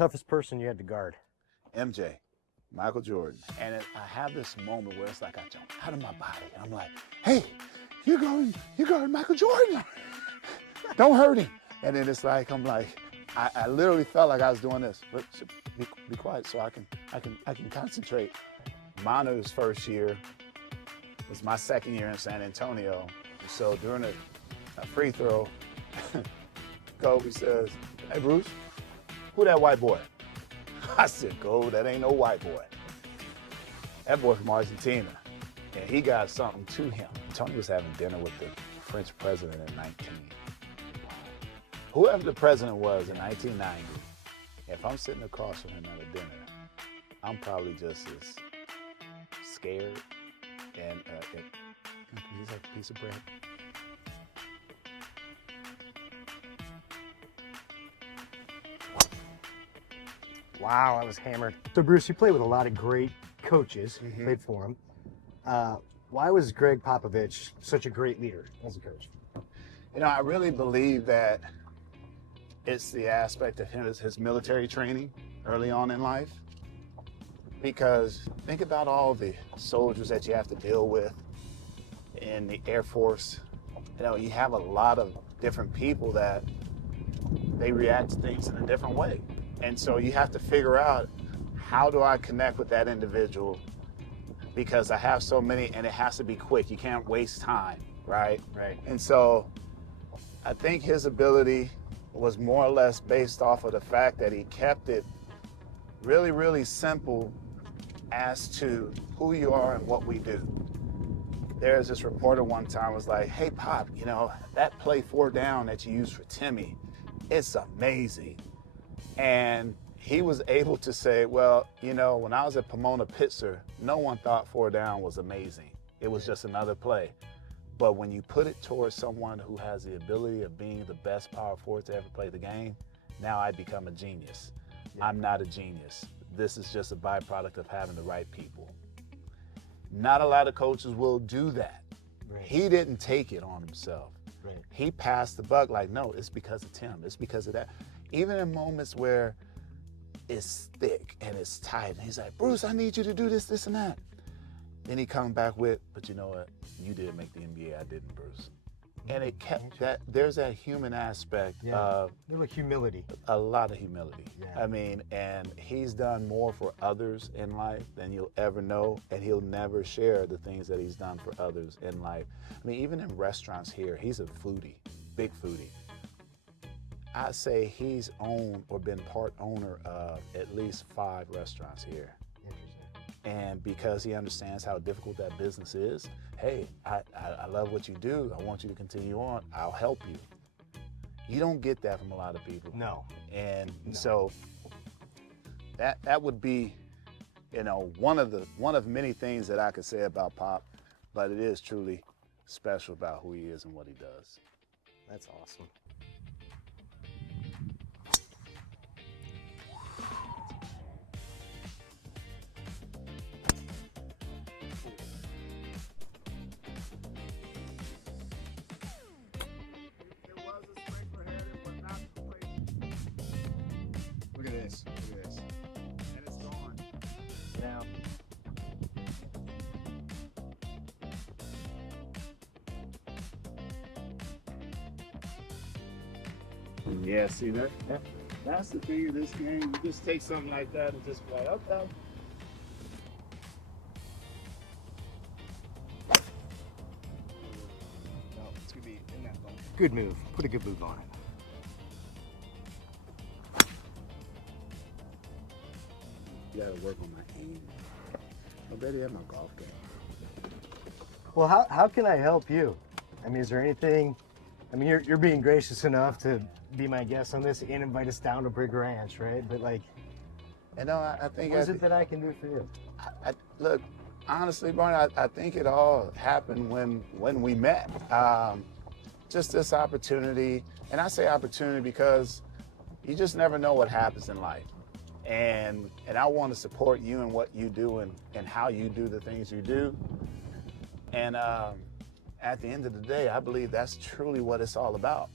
Toughest person you had to guard? MJ, Michael Jordan. And I have this moment where it's like I jump out of my body. And I'm like, hey, you're going Michael Jordan. Don't hurt him. And then it's like, I'm like, I literally felt like I was doing this. But be quiet so I can concentrate. Manu's first year was my second year in San Antonio. So during a free throw, Kobe says, hey, Bruce, who that white boy? I said, Kobe, that ain't no white boy. That boy from Argentina. And he got something to him. Tony was having dinner with the French president in 19. Whoever the president was in 1990, if I'm sitting across from him at a dinner, I'm probably just as scared and he's like a piece of bread. Wow, I was hammered. So Bruce, you played with a lot of great coaches, played for them. Why was Greg Popovich such a great leader as a coach? You know, I really believe that it's the aspect of his military training early on in life. Because think about all the soldiers that you have to deal with in the Air Force. You know, you have a lot of different people that they react to things in a different way. And so you have to figure out, how do I connect with that individual? Because I have so many and it has to be quick. You can't waste time, right? Right. And so I think his ability was more or less based off of the fact that he kept it really, really simple as to who you are and what we do. There's this reporter one time was like, hey, Pop, you know, that play 4 down that you used for Timmy, it's amazing. And he was able to say, well, you know, when I was at Pomona Pitzer, no one thought 4 down was amazing. It was just another play. But when you put it towards someone who has the ability of being the best power forward to ever play the game, now I become a genius. Yeah. I'm not a genius. This is just a byproduct of having the right people. Not a lot of coaches will do that. Right. He didn't take it on himself. Right. He passed the buck like, no, it's because of Tim. It's because of that. Even in moments where it's thick and it's tight, and he's like, Bruce, I need you to do this, this, and that. Then he comes back with, but you know what? You didn't make the NBA, I didn't, Bruce. And it kept that, there's that human aspect of a little humility. A lot of humility. Yeah. I mean, and he's done more for others in life than you'll ever know, and he'll never share the things that he's done for others in life. I mean, even in restaurants here, he's a foodie, big foodie. I say he's owned or been part owner of at least 5 restaurants here. And because he understands how difficult that business is, hey, I love what you do. I want you to continue on. I'll help you. You don't get that from a lot of people. No. And so that would be, you know, one of many things that I could say about Pop, but it is truly special about who he is and what he does. That's awesome. Look at this. And it's gone. Now. Yeah, see that? That's the thing of this game. You just take something like that and just play, okay. No, it's gonna be in that ball. Good move. Put a good move on it. You gotta work on my aim. I bet he had my golf game. Well, how can I help you? I mean, is there anything? I mean, you're being gracious enough to be my guest on this and invite us down to Briggs Ranch, right? But like, you know, I think what is it that I can do for you? Look, honestly, Brian, I think it all happened when we met. Just this opportunity, and I say opportunity because you just never know what happens in life. And I want to support you in what you do and how you do the things you do. And at the end of the day, I believe that's truly what it's all about.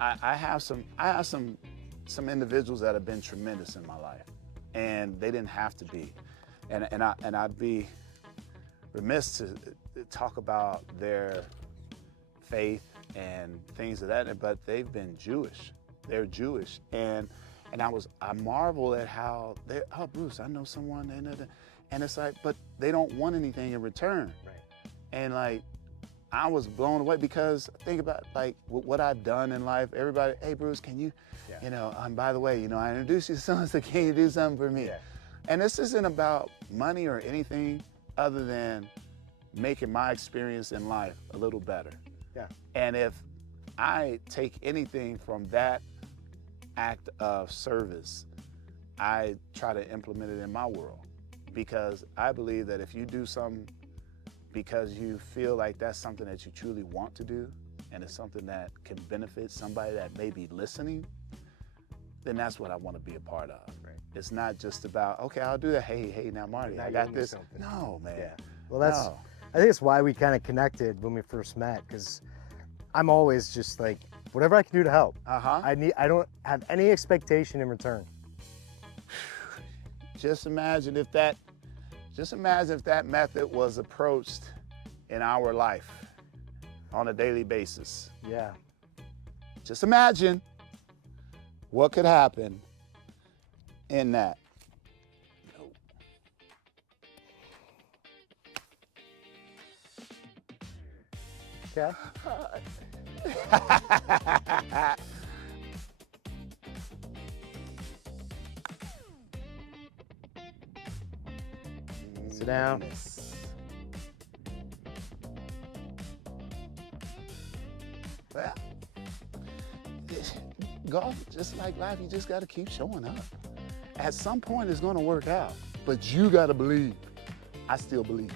I have some some individuals that have been tremendous in my life, and they didn't have to be. And I'd be remiss to talk about their faith and things of that, but they've been Jewish. They're Jewish, and I marvel at how they. Oh, Bruce, I know someone, and it's like, but they don't want anything in return. Right. And like, I was blown away because think about like what I've done in life. Everybody, hey Bruce, can you, by the way, I introduced you to someone, so can you do something for me? Yeah. And this isn't about money or anything other than making my experience in life a little better. Yeah. And if I take anything from that act of service, I try to implement it in my world, because I believe that if you do something because you feel like that's something that you truly want to do, and it's something that can benefit somebody that may be listening, then that's what I want to be a part of. Right. It's not just about, okay, I'll do that. Hey, now Marty, Now I you got owe me this. something. No, man. Yeah. Well, that's. No. I think it's why we kind of connected when we first met, because I'm always just like, whatever I can do to help. I don't have any expectation in return. Just imagine if that method was approached in our life on a daily basis. Yeah. Just imagine what could happen in that. Okay. Sit down. Well, golf, just like life, you just got to keep showing up. At some point, it's going to work out, but you got to believe. I still believe.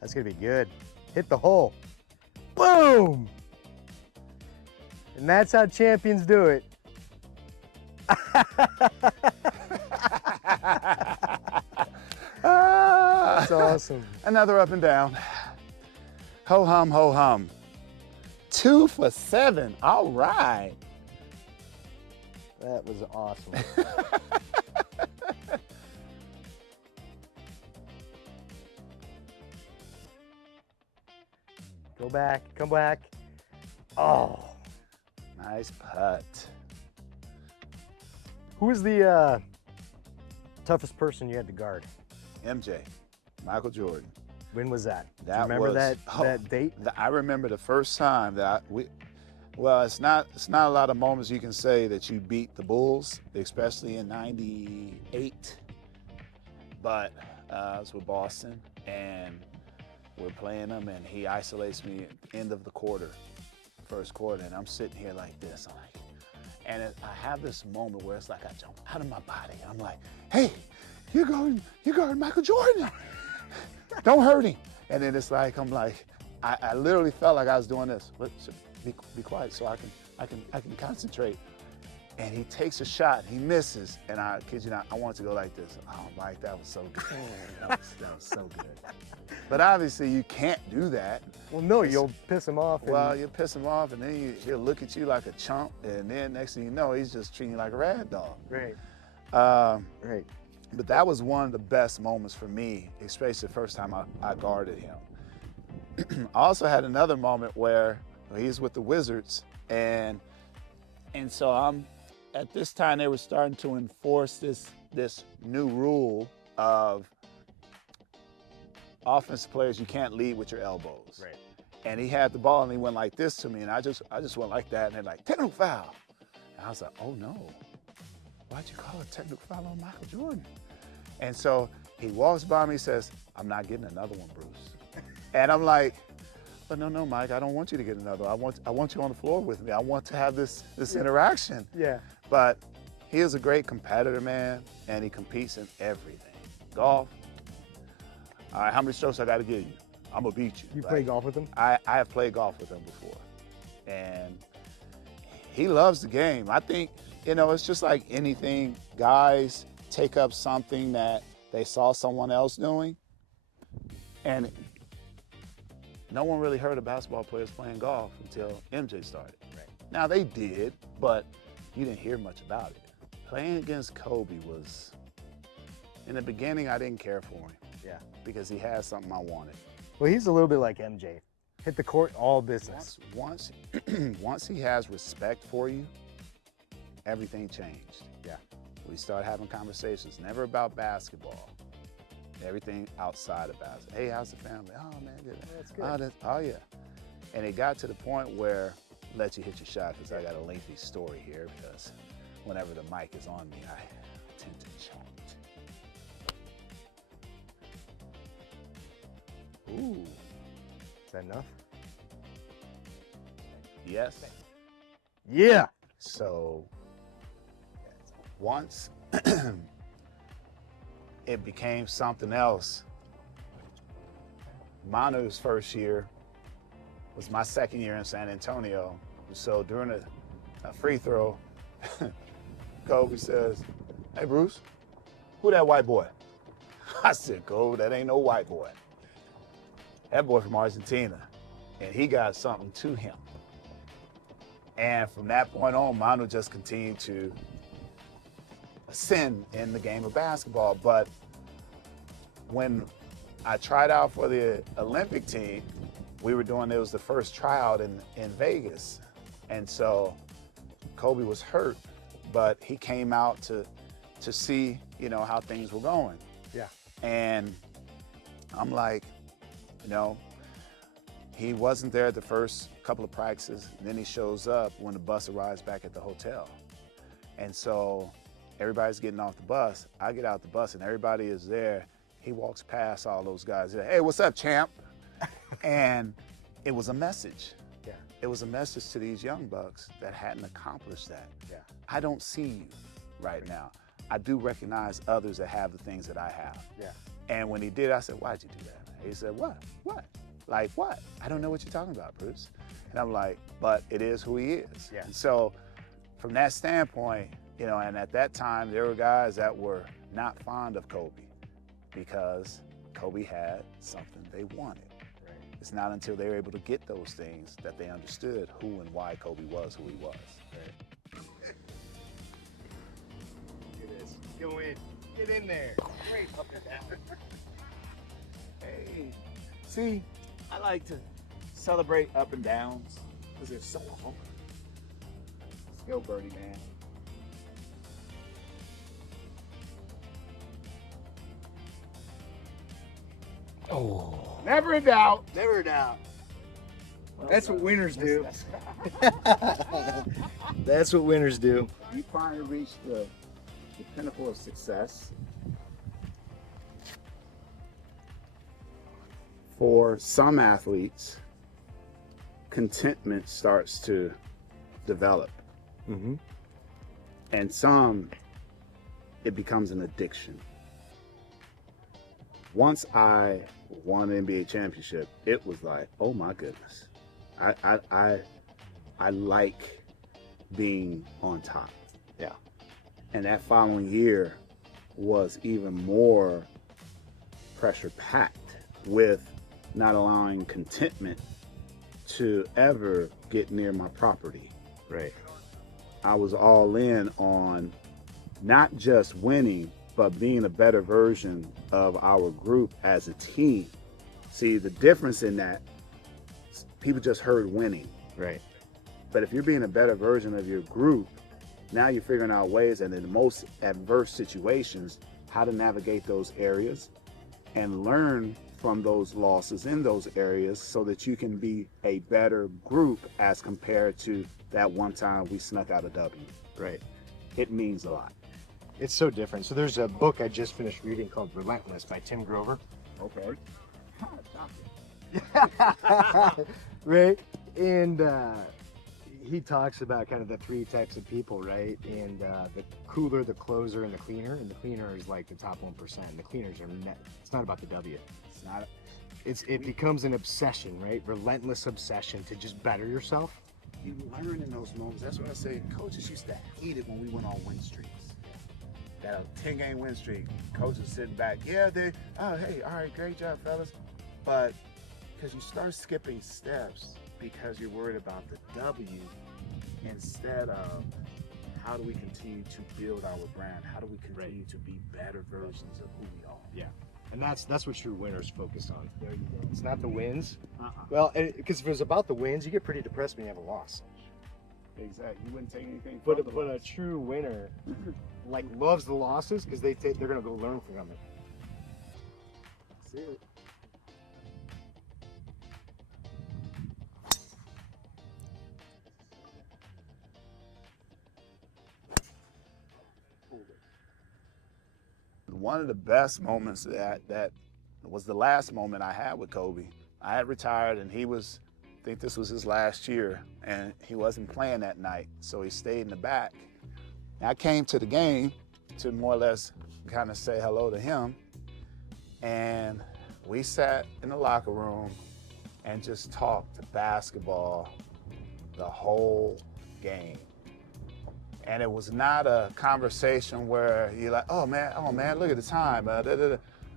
That's gonna be good. Hit the hole. Boom! And that's how champions do it. That's awesome. Another up and down. Ho hum, ho hum. 2 for 7. All right. That was awesome. Go back, come back. Oh. Nice putt. Who was the toughest person you had to guard? MJ, Michael Jordan. When was that? Do That you remember was, that date? I remember the first time that it's not a lot of moments you can say that you beat the Bulls, especially in '98. But I was with Boston, and we're playing them, and he isolates me at the end of the first quarter, and I'm sitting here like this. I have this moment where it's like I jump out of my body. I'm like, hey, you're guarding Michael Jordan. Don't hurt him. And then it's like, I literally felt like I was doing this. But be quiet so I can concentrate. And he takes a shot, he misses, and I kid you not, I wanted to go like this. Oh, Mike, that was so good. that was so good. But obviously you can't do that. Well, no, you'll piss him off. Well, you'll piss him off, and then he'll look at you like a chump, and then next thing you know, he's just treating you like a rag dog. Right. Right. But that was one of the best moments for me, especially the first time I guarded him. I also had another moment where he's with the Wizards, and so at this time they were starting to enforce this new rule of offensive players, you can't lead with your elbows. Right. And he had the ball and he went like this to me, and I just went like that, and they're like, technical foul. And I was like, oh no, why'd you call a technical foul on Michael Jordan? And so he walks by me, says, I'm not getting another one, Bruce. And I'm like, but no, Mike, I don't want you to get another one. I want you on the floor with me. I want to have this interaction. Yeah. But he is a great competitor, man, and he competes in everything. Golf. All right, how many strokes I got to give you? I'm going to beat you. You play golf with him? I have played golf with him before. And he loves the game. I think, it's just like anything. Guys take up something that they saw someone else doing, and no one really heard of basketball players playing golf until MJ started. Right. Now they did, but you didn't hear much about it. Playing against Kobe was, in the beginning, I didn't care for him. Yeah. Because he had something I wanted. Well, he's a little bit like MJ. Hit the court, all business. Once he has respect for you, everything changed. Yeah. We started having conversations, never about basketball. Everything outside of basketball. Hey, how's the family? Oh man, good. That's good. Oh yeah. And it got to the point where, let you hit your shot, because I got a lengthy story here, because whenever the mic is on me, I tend to chat. Ooh. Is that enough? Yes. Yeah. So once it became something else, Manu's first year was my second year in San Antonio. So during a free throw, Kobe says, "Hey Bruce, who that white boy?" I said, "Kobe, that ain't no white boy. That boy from Argentina, and he got something to him." And from that point on, Manu just continued to ascend in the game of basketball. But when I tried out for the Olympic team, it was the first tryout in Vegas. And so Kobe was hurt, but he came out to see, how things were going. Yeah. And I'm like, he wasn't there at the first couple of practices, and then he shows up when the bus arrives back at the hotel. And so everybody's getting off the bus. I get out the bus and everybody is there. He walks past all those guys. He's like, "Hey, what's up, champ?" And it was a message. Yeah. It was a message to these young bucks that hadn't accomplished that. Yeah. I don't see you right now. I do recognize others that have the things that I have. Yeah. And when he did, I said, "Why'd you do that?" He said, What? Like what? I don't know what you're talking about, Bruce. And I'm like, but it is who he is. Yeah. And so from that standpoint, and at that time, there were guys that were not fond of Kobe because Kobe had something they wanted. Right. It's not until they were able to get those things that they understood who and why Kobe was who he was. Right. Look at this. Go in. Get in there. Great up and down. Hey, see, I like to celebrate up and downs because they're so hard. Let's go, birdie man. Oh. Never in doubt. Never a doubt. That's what winners do. That's what winners do. You finally reached the pinnacle of success. For some athletes, contentment starts to develop. Mm-hmm. And some, it becomes an addiction. Once I won an NBA championship, it was like, oh my goodness. I like being on top. Yeah. And that following year was even more pressure packed with not allowing contentment to ever get near my property. Right. I was all in on not just winning, but being a better version of our group as a team. See, the difference in that, people just heard winning. Right. But if you're being a better version of your group, now you're figuring out ways, and in the most adverse situations, how to navigate those areas and learn from those losses in those areas so that you can be a better group as compared to that one time we snuck out a W. Right. It means a lot. It's so different. So there's a book I just finished reading called Relentless by Tim Grover. Okay. Right. And he talks about kind of the three types of people, right? And the cooler, the closer, and the cleaner. And the cleaner is like the top 1%. The cleaners are it's not about the W. It's not. It becomes an obsession, right? Relentless obsession to just better yourself. You learn in those moments. That's what I say. Coaches used to hate it when we went on win streaks. That 10-game win streak. Coaches sitting back. Yeah, hey, all right, great job, fellas. But because you start skipping steps because you're worried about the W instead of how do we continue to build our brand? How do we continue to be better versions of who we are? Yeah. And that's what true winners focus on. There you go. It's not the wins. Uh-uh. Well, because if it was about the wins, you get pretty depressed when you have a loss. Exactly. You wouldn't take anything But from a true winner like loves the losses because they're gonna go learn from it. See it. One of the best moments that was the last moment I had with Kobe. I had retired and I think this was his last year, and he wasn't playing that night, so he stayed in the back. And I came to the game to more or less kind of say hello to him, and we sat in the locker room and just talked basketball the whole game. And it was not a conversation where you're like, oh man, look at the time.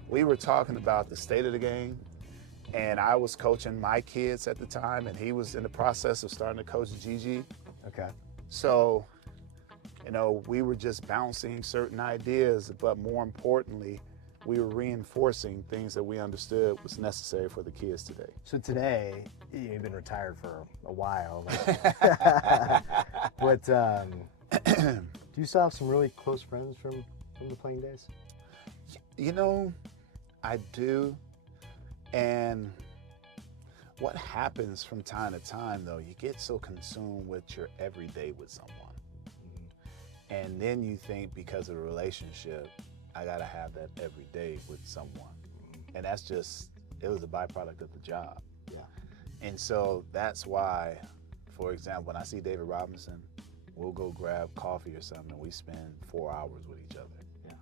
We were talking about the state of the game, and I was coaching my kids at the time, and he was in the process of starting to coach Gigi. Okay. So, we were just bouncing certain ideas, but more importantly, we were reinforcing things that we understood was necessary for the kids today. So today, you've been retired for a while. But do you still have some really close friends from the playing days? I do. And what happens from time to time, though, you get so consumed with your everyday with someone. Mm-hmm. And then you think because of a relationship, I got to have that every day with someone. Mm-hmm. And it was a byproduct of the job. Yeah. And so that's why, for example, when I see David Robinson, we'll go grab coffee or something, and we spend 4 hours with each other. Yeah.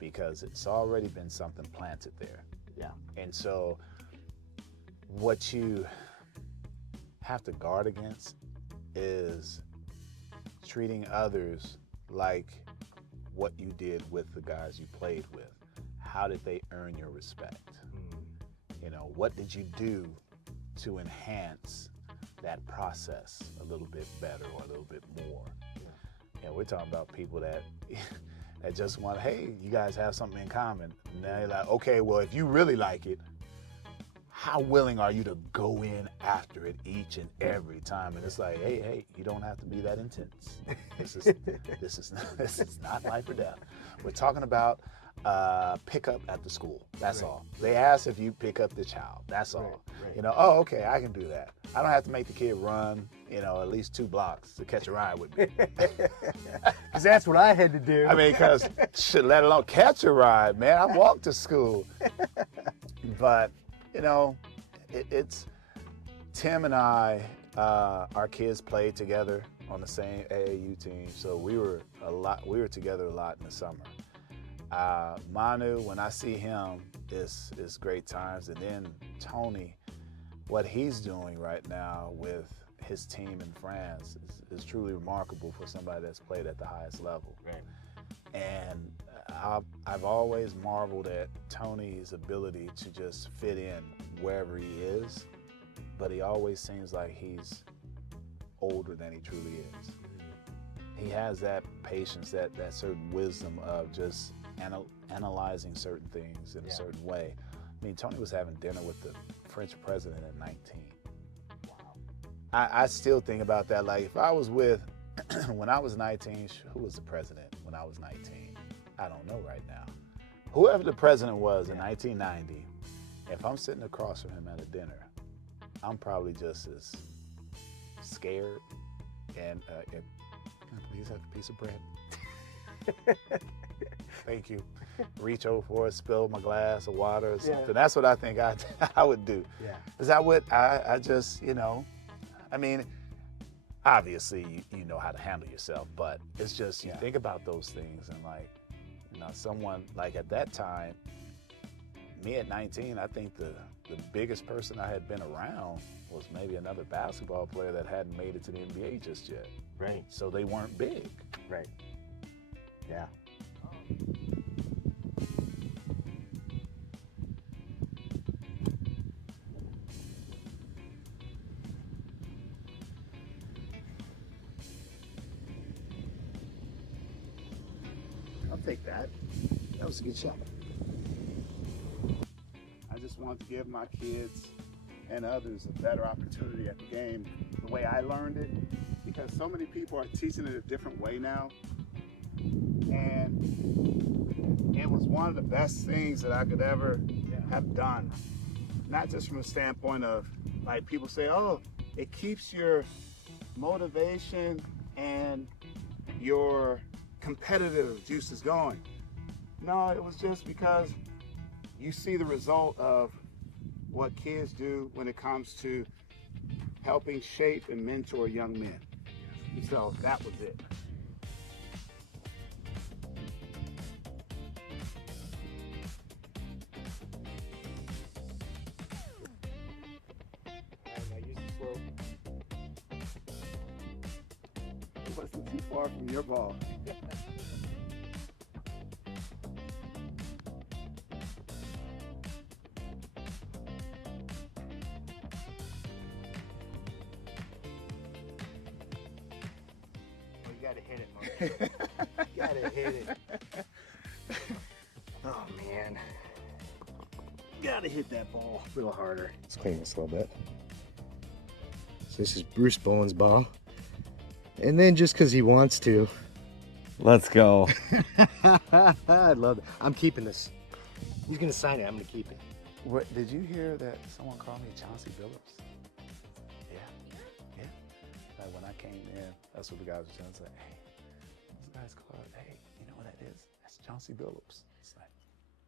Because it's already been something planted there. Yeah. And so what you have to guard against is treating others like what you did with the guys you played with. How did they earn your respect? What did you do to enhance that process a little bit better or a little bit more? Yeah. And we're talking about people that just want, hey, you guys have something in common. And now you're like, okay, well, if you really like it, how willing are you to go in after it each and every time? And it's like, hey, you don't have to be that intense. This is not life or death. We're talking about pick up at the school. That's right. all. They ask if you pick up the child. That's all. Right. Oh, okay, I can do that. I don't have to make the kid run, at least 2 blocks to catch a ride with me. Because that's what I had to do. I mean, because let alone catch a ride, man. I walked to school. But, it's Tim and I, our kids played together on the same AAU team. So we were together a lot in the summer. Manu, when I see him, it's great times. And then Tony, what he's doing right now with his team in France is truly remarkable for somebody that's played at the highest level. Right. And I've always marveled at Tony's ability to just fit in wherever he is, but he always seems like he's older than he truly is. He has that patience, that certain wisdom of just analyzing certain things in a certain way. I mean, Tony was having dinner with the French president at 19. Wow. I still think about that. Like, if I was when I was 19, who was the president when I was 19? I don't know right now. Whoever the president was in 1990, if I'm sitting across from him at a dinner, I'm probably just as scared and can I please have a piece of bread? Thank you. Reach over for it, spill my glass of water or something. Yeah. That's what I think I would do. Yeah. Because I just, I mean, obviously you know how to handle yourself, but it's just, you think about those things and someone like at that time, me at 19, I think the biggest person I had been around was maybe another basketball player that hadn't made it to the NBA just yet. Right. So they weren't big. Right. Yeah. take that. That was a good shot. I just want to give my kids and others a better opportunity at the game the way I learned it, because so many people are teaching it a different way now. And it was one of the best things that I could ever have done. Not just from a standpoint of, like, people say, oh, it keeps your motivation and your competitive juices going. No, it was just because you see the result of what kids do when it comes to helping shape and mentor young men. So that was it. It wasn't too far from your ball. You gotta hit it, Mark. You gotta hit it. Oh man. You gotta hit that ball a little harder. Let's clean this a little bit. So this is Bruce Bowen's ball. And then just because he wants to. Let's go. I love it. I'm keeping this. He's gonna sign it. I'm gonna keep it. What, did you hear that someone called me Chauncey Billups? Yeah. Like when I came in, that's what the guys were trying to say. Hey, those guys called, hey, you know what that is? That's Chauncey Billups. It's like,